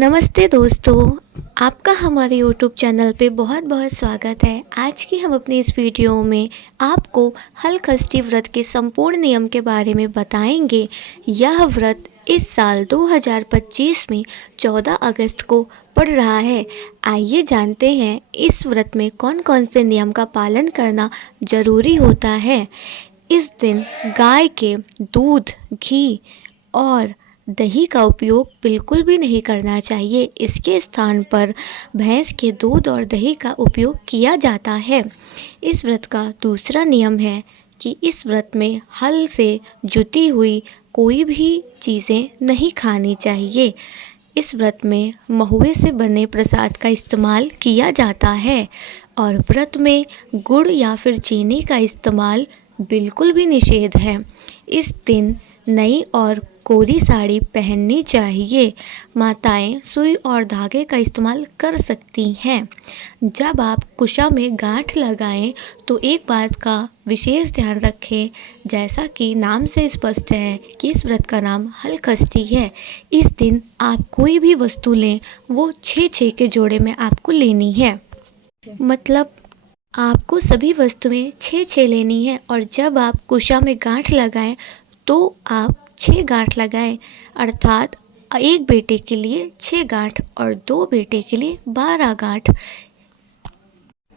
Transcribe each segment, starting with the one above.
नमस्ते दोस्तों, आपका हमारे YouTube चैनल पे बहुत बहुत स्वागत है। आज की हम अपनी इस वीडियो में आपको हलखष्ठी व्रत के संपूर्ण नियम के बारे में बताएंगे। यह व्रत इस साल 2025 में 14 अगस्त को पड़ रहा है। आइए जानते हैं इस व्रत में कौन कौन से नियम का पालन करना ज़रूरी होता है। इस दिन गाय के दूध, घी और दही का उपयोग बिल्कुल भी नहीं करना चाहिए। इसके स्थान पर भैंस के दूध और दही का उपयोग किया जाता है। इस व्रत का दूसरा नियम है कि इस व्रत में हल से जुती हुई कोई भी चीज़ें नहीं खानी चाहिए। इस व्रत में महुए से बने प्रसाद का इस्तेमाल किया जाता है और व्रत में गुड़ या फिर चीनी का इस्तेमाल बिल्कुल भी निषेध है। इस दिन नई और कोरी साड़ी पहननी चाहिए। माताएं सुई और धागे का इस्तेमाल कर सकती हैं। जब आप कुशा में गांठ लगाएं तो एक बात का विशेष ध्यान रखें, जैसा कि नाम से स्पष्ट है कि इस व्रत का नाम हलखष्ठी है। इस दिन आप कोई भी वस्तु लें वो 6-6 के जोड़े में आपको लेनी है। मतलब आपको सभी वस्तुएं 6-6 लेनी है और जब आप कुशा में गांठ लगाएं तो आप 6 गांठ लगाएं, अर्थात एक बेटे के लिए 6 गांठ और 2 बेटे के लिए 12 गांठ।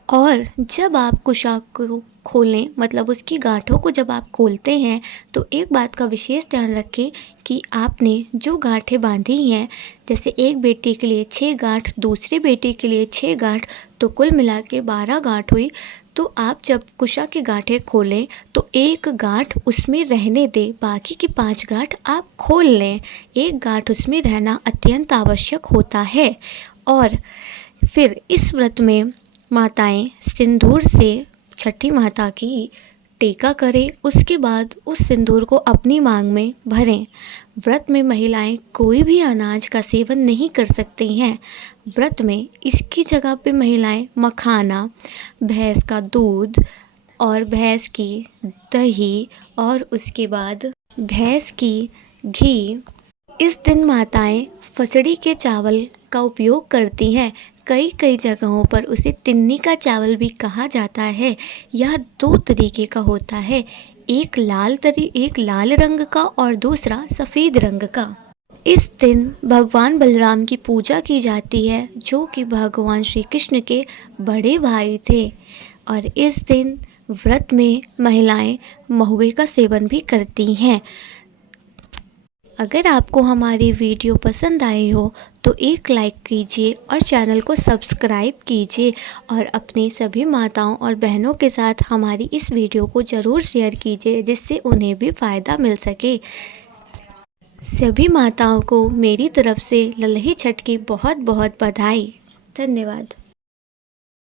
और जब आप कुशा को खोलें, मतलब उसकी गांठों को जब आप खोलते हैं तो एक बात का विशेष ध्यान रखें कि आपने जो गांठें बांधी हैं, जैसे एक बेटे के लिए 6 गांठ, दूसरे बेटे के लिए 6 गांठ, तो कुल मिला के 12 गांठ हुई। तो आप जब कुशा की गांठें खोलें तो एक गांठ उसमें रहने दें, बाकी की 5 गांठ आप खोल लें। एक गांठ उसमें रहना अत्यंत आवश्यक होता है। और फिर इस व्रत में माताएं सिंदूर से छठी माता की टीका करें, उसके बाद उस सिंदूर को अपनी मांग में भरें। व्रत में महिलाएं कोई भी अनाज का सेवन नहीं कर सकती हैं। व्रत में इसकी जगह पे महिलाएं मखाना, भैंस का दूध और भैंस की दही और उसके बाद भैंस की घी। इस दिन माताएं फसड़ी के चावल का उपयोग करती हैं। कई जगहों पर उसे तिन्नी का चावल भी कहा जाता है। यह 2 तरीके का होता है, एक लाल रंग का और दूसरा सफ़ेद रंग का। इस दिन भगवान बलराम की पूजा की जाती है, जो कि भगवान श्री कृष्ण के बड़े भाई थे। और इस दिन व्रत में महिलाएं महुए का सेवन भी करती हैं। अगर आपको हमारी वीडियो पसंद आई हो तो एक लाइक कीजिए और चैनल को सब्सक्राइब कीजिए और अपनी सभी माताओं और बहनों के साथ हमारी इस वीडियो को ज़रूर शेयर कीजिए, जिससे उन्हें भी फ़ायदा मिल सके। सभी माताओं को मेरी तरफ से लल्लही छठ की बहुत बहुत बधाई। धन्यवाद।